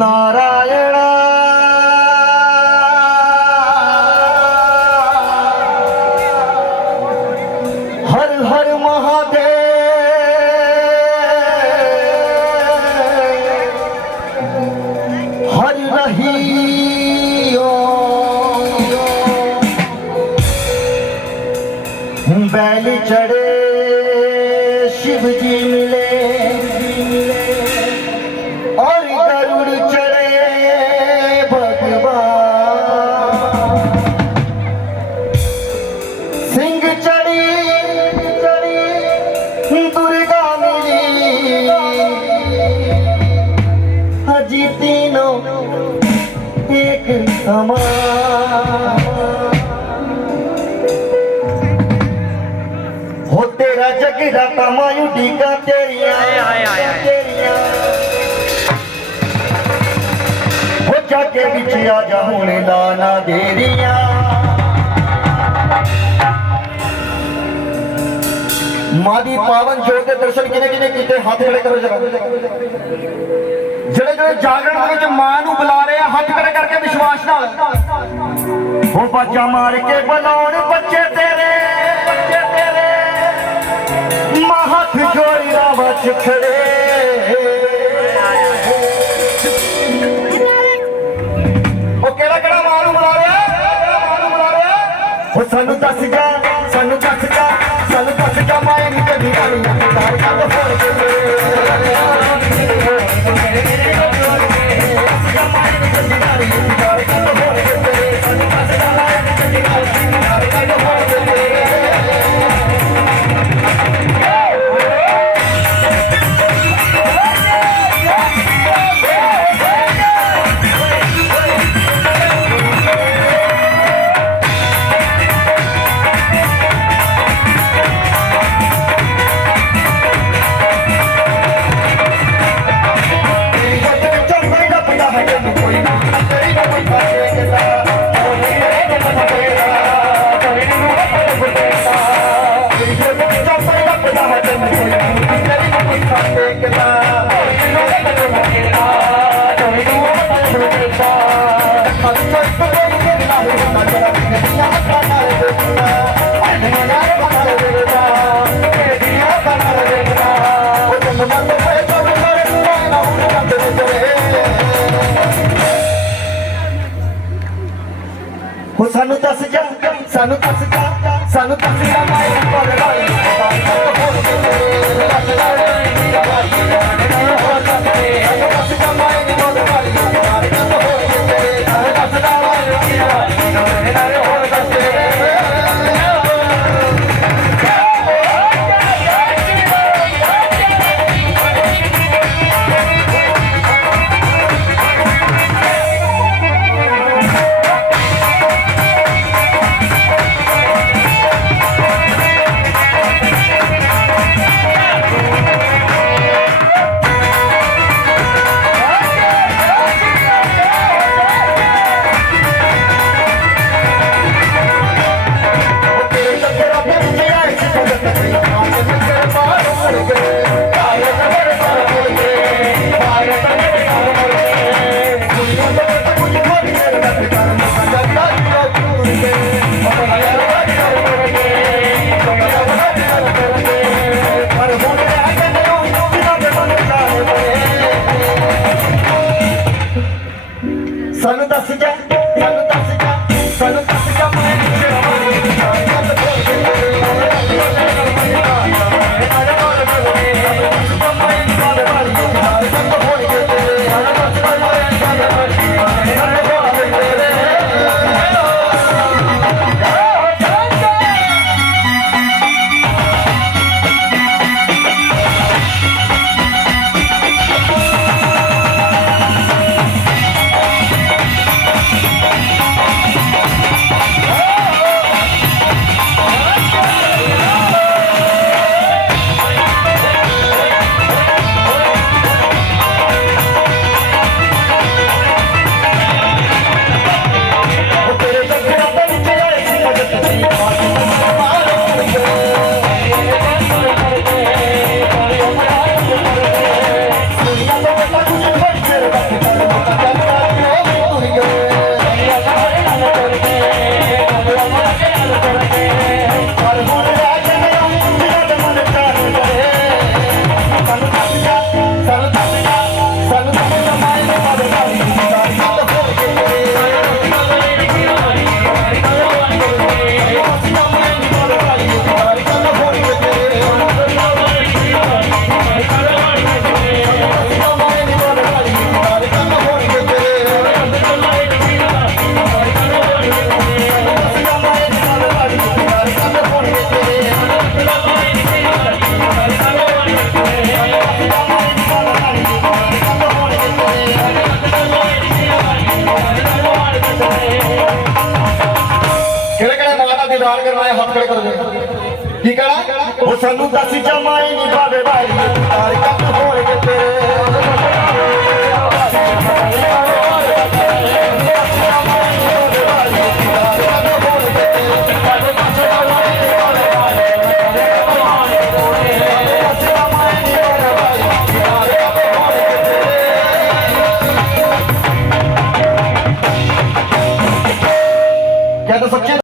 नारायण हर हर महादेव हर रहियो बैल चढ़े शिव जी मिले और गरुड़ चढ़े भगवान सिंह चढ़ी दुर्गा मिली अजी तीनों एक समान हो तेरा जगदा मायू डीका तेरिया हो जाके बिच आ जा हुणे लाना देरिया मां दी पावन जोत के दर्शन किने किने कीते हाथ खड़े करो जरा ਜਿਹੜੇ ਜਿਹੜੇ ਜਾਗਰਣ ਦੇ ਵਿੱਚ ਮਾਂ ਨੂੰ ਬੁਲਾ ਰਹੇ ਆ ਹੱਥ ਖੜੇ ਕਰਕੇ ਵਿਸ਼ਵਾਸ ਨਾਲ ਉਹ ਬਾਜਾ ਮਾਰ ਕੇ ਬੁਲਾਉਣ ਬੱਚੇ ਤੇਰੇ ਮਾਂ ਹੱਥ ਜੋੜੀ ਰਾਵਾਂ ਚ ਖੜੇ ਉਹ ਕਿਹੜਾ ਕਿਹੜਾ ਮਾਂ ਨੂੰ ਬੁਲਾ ਰਿਹਾ ਉਹ ਸਾਨੂੰ ਦੱਸ ਜਾ ਮਾਂ ਨਹੀਂ ਕਦੀ ਵਾਲੀ ਤਾਰ ਕਰ ਫੋੜ ਕੇ ਸਾਨੂੰ ਦੱਸ ਜਾ ਮਾਈ ਕੋਲ ਵਾਲੀ ਸਾਨੂੰ ਦੱਸ ਜਾ ਮੈਂ ਮੈਂ ਹੱਥ ਖੜੇ ਕਰ ਦੇ ਕੀ ਕਹਣਾ ਉਹ ਸਾਨੂੰ ਦੱਸ ਜਮਾਈ ਨਹੀਂ ਬਾਬੇ ਬਾਈ ਤਾਰ ਕੱਟ ਹੋਣਗੇ ਤੇਰੇ